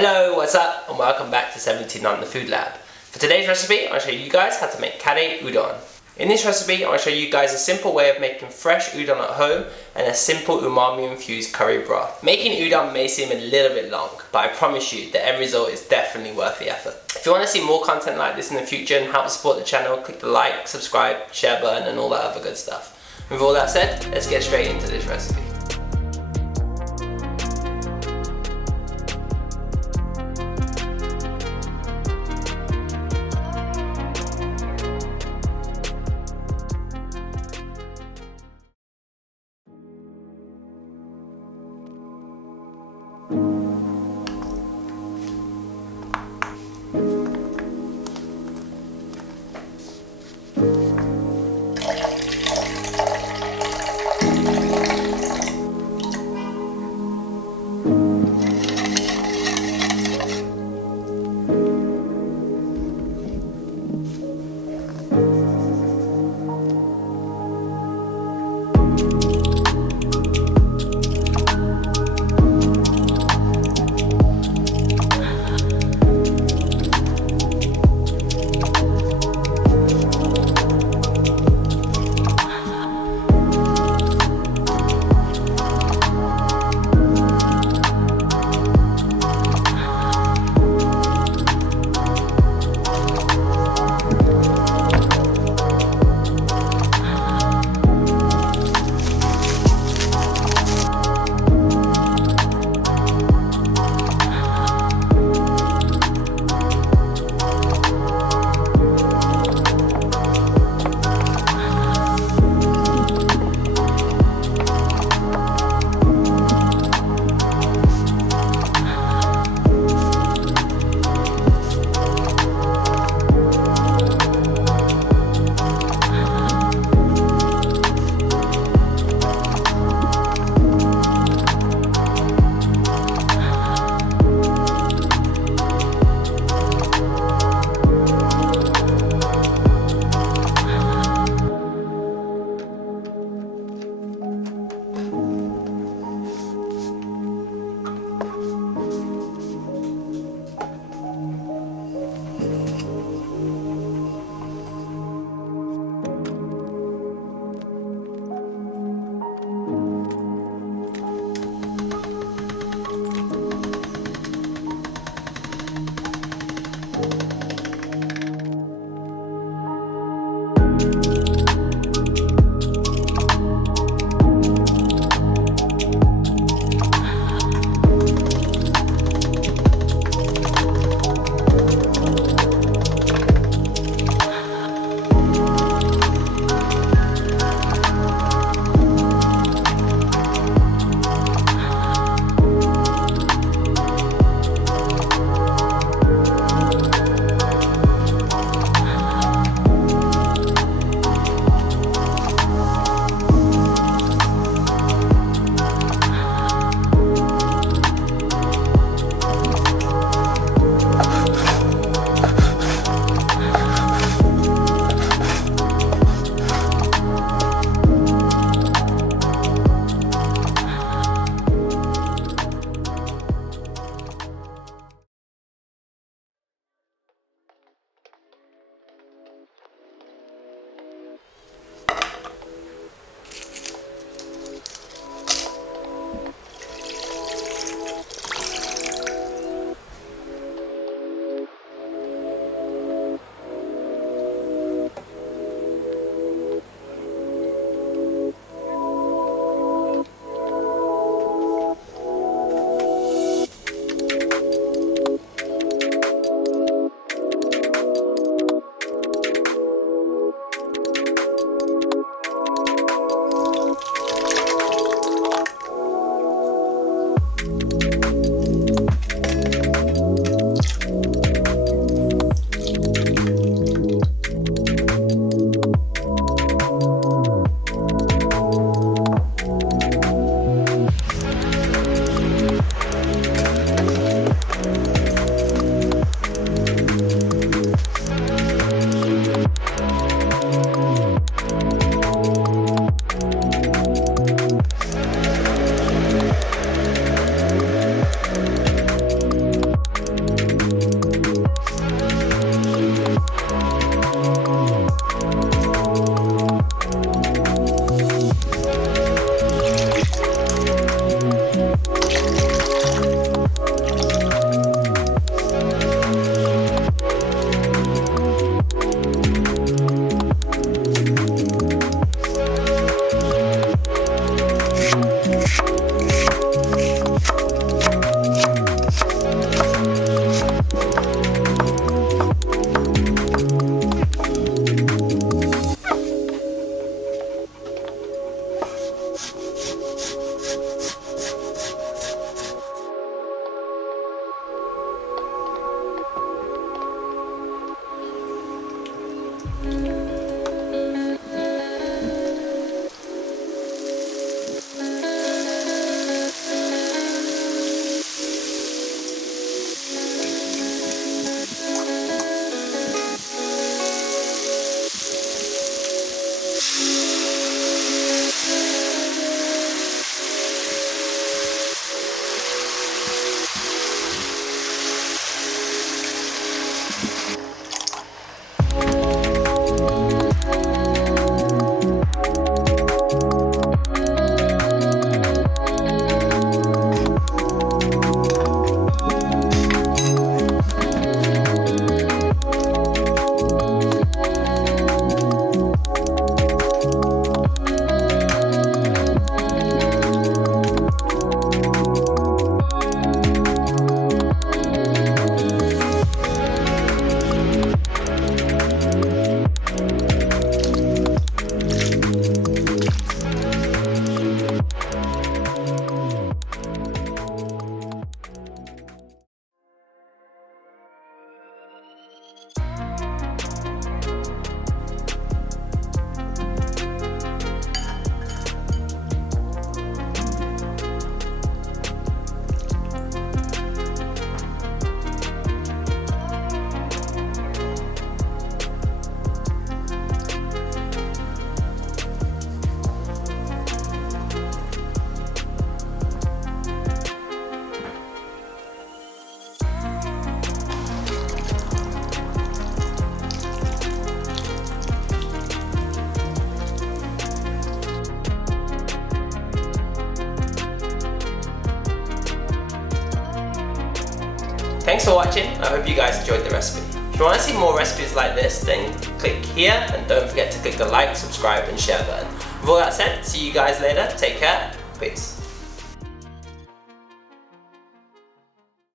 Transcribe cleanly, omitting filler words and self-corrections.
Hello, what's up? And welcome back to 17 on the Food Lab. For today's recipe, I'll show you guys how to make Curry Udon. In this recipe, I'll show you guys a simple way of making fresh udon at home and a simple umami infused curry broth. Making udon may seem a little bit long, but I promise you the end result is definitely worth the effort. If you want to see more content like this in the future and help support the channel, click the like, subscribe, share button and all that other good stuff. With all that said, let's get straight into this recipe. Thanks for watching, I hope you guys enjoyed the recipe. If you want to see more recipes like this, then click here and don't forget to click the like, subscribe and share button. With all that said, see you guys later, take care, peace.